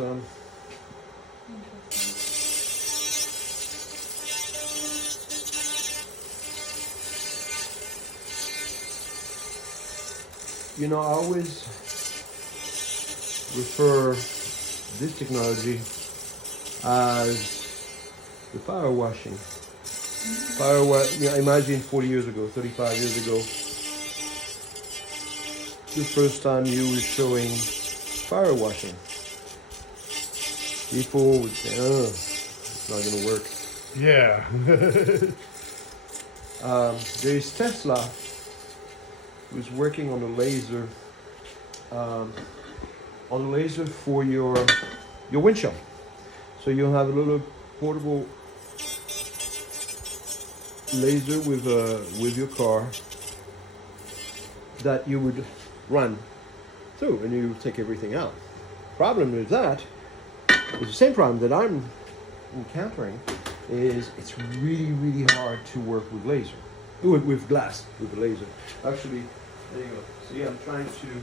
I always refer this technology as the fire washing. Imagine 40 years ago, 35 years ago, the first time you were showing fire washing. People would say, oh, it's not going to work. Yeah. There is Tesla, who's working on a laser, for your windshield. So you'll have a little portable laser with your car that you would run through, and you take everything out. Problem with that is the same problem that I'm encountering. Is it's really, really hard to work with laser, with glass, with the laser. Actually, there you go. See, I'm trying to